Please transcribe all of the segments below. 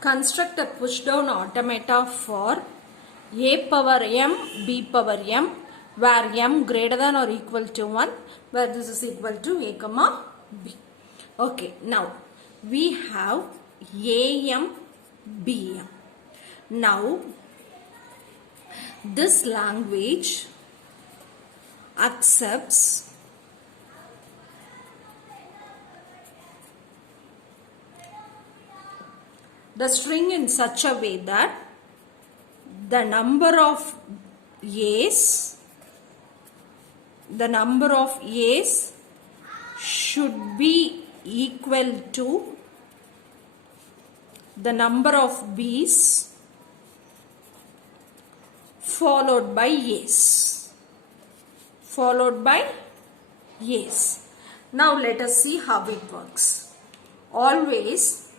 Construct a push down automata for a power m, b power m, where m greater than or equal to 1, where this is equal to a comma b. Okay, now we have am, bm. Now this language accepts the string in such a way that the number of A's should be equal to the number of B's followed by A's. Now let us see how it works. Always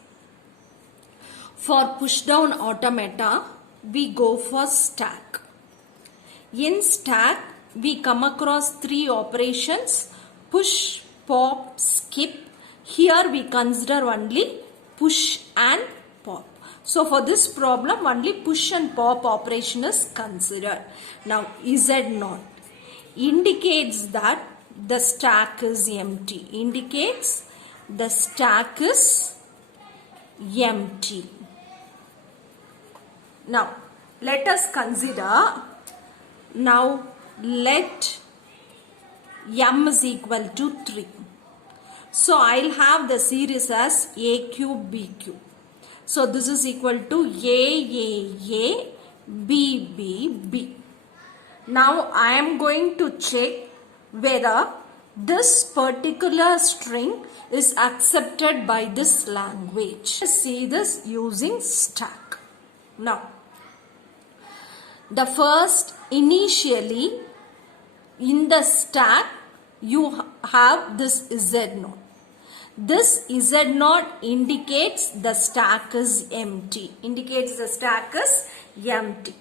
for push down automata we go for stack. In stack we come across three operations: push, pop, skip. Here we consider only push and pop. So for this problem only push and pop operation is considered. Now Z0 indicates that the stack is empty. Now let us consider, now let m is equal to 3. So I'll have the series as a cube, b cube. So this is equal to a, b. Now I am going to check whether this particular string is accepted by this language. Let's see this using stack. Now the first, initially in the stack you have this Z0. This Z0 indicates the stack is empty.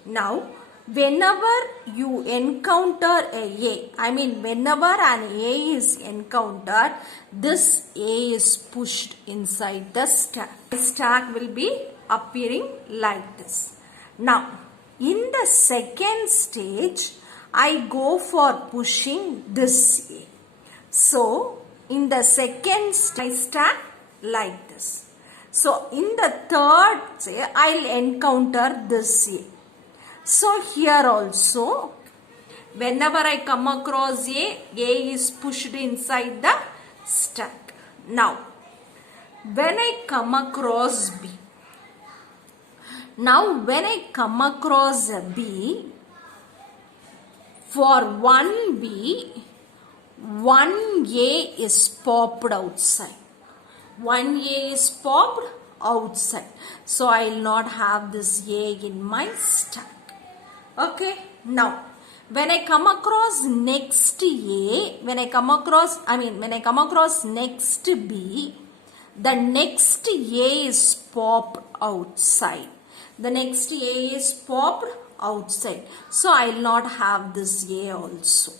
Now whenever you encounter whenever an A is encountered, this A is pushed inside the stack. The stack will be appearing like this. Now in the second stage I go for pushing this A. So in the second stage I stack like this. So in the third say I'll encounter this A. So here also whenever I come across A is pushed inside the stack. Now when I come across B, for 1B, 1A is popped outside. So I will not have this A in my stack. Okay. Now when I come across next A, when I come across next B, the next A is popped outside. So I will not have this A also.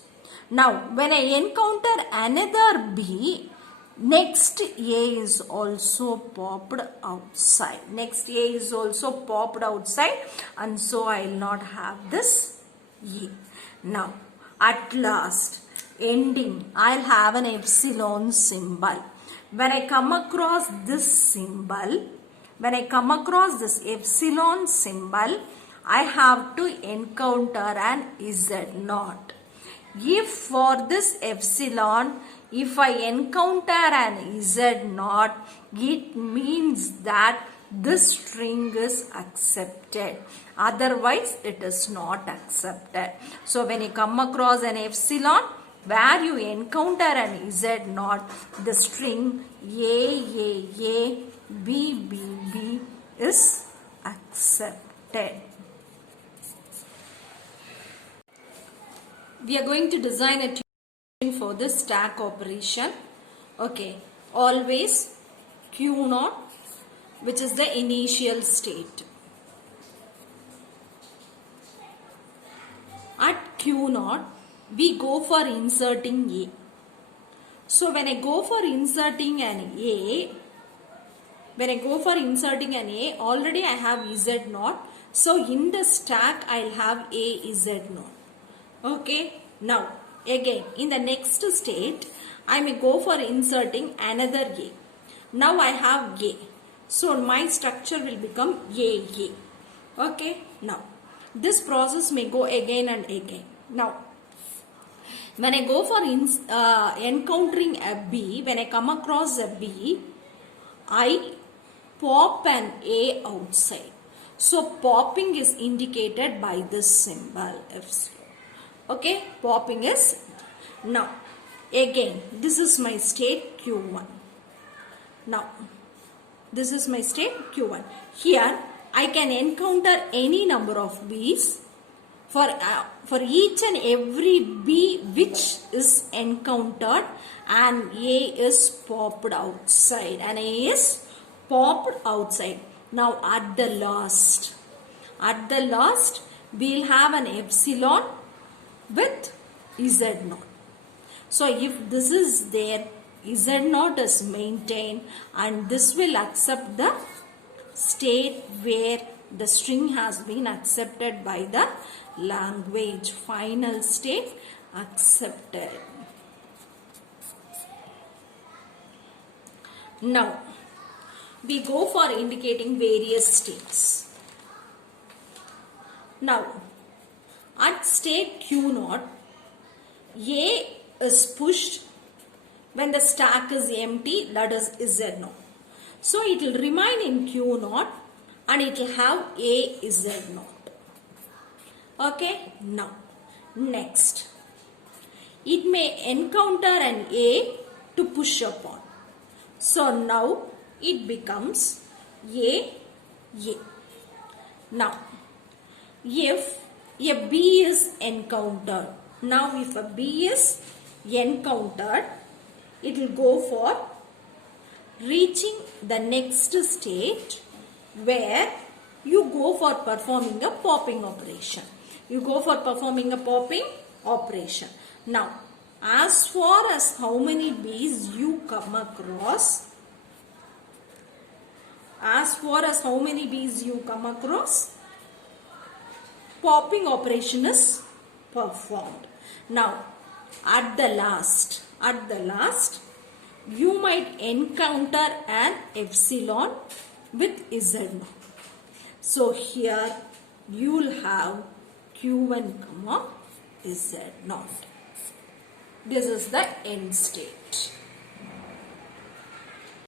Now when I encounter another B, next A is also popped outside. And so I will not have this A. Now at last, ending, I will have an epsilon symbol. When I come across this epsilon symbol, I have to encounter an Z0. If for this epsilon, if I encounter an Z0, it means that this string is accepted. Otherwise, it is not accepted. So when you come across an epsilon, where you encounter an Z0, the string A, B is accepted. We are going to design a tune for this stack operation. Okay, always Q0, which is the initial state. At Q0, we go for inserting A. So when I go for inserting an A, when I go for inserting an A, already I have Z naught. So in the stack, I'll have A Z naught. Okay. Now, again, in the next state, I may go for inserting another A. Now I have A. So my structure will become A. Okay. Now, this process may go again and again. Now, when I go for encountering a B, when I come across a B, I pop an A outside. So popping is indicated by this symbol F0. Okay, popping is. Now, again, this is my state Q1. Now, this is my state Q1. Here, I can encounter any number of B's. For each and every B which is encountered, and A is popped outside. And A is popped outside. Now at the last, we'll have an epsilon with Z naught. So if this is there, Z naught is maintained, and this will accept the state where the string has been accepted by the language. Final state accepted. Now, we go for indicating various states. Now, at state Q0, A is pushed when the stack is empty, that is Z0. So, it will remain in Q0 and it will have A Z0. Okay, now, next. It may encounter an A to push upon. So, now it becomes A. Now, if a B is encountered, now if a B is encountered, it will go for reaching the next state where you go for performing a popping operation. Now, as far as how many B's you come across, popping operation is performed. Now, at the last, you might encounter an epsilon with Z naught. So, here you will have Q1, Z naught. This is the end state.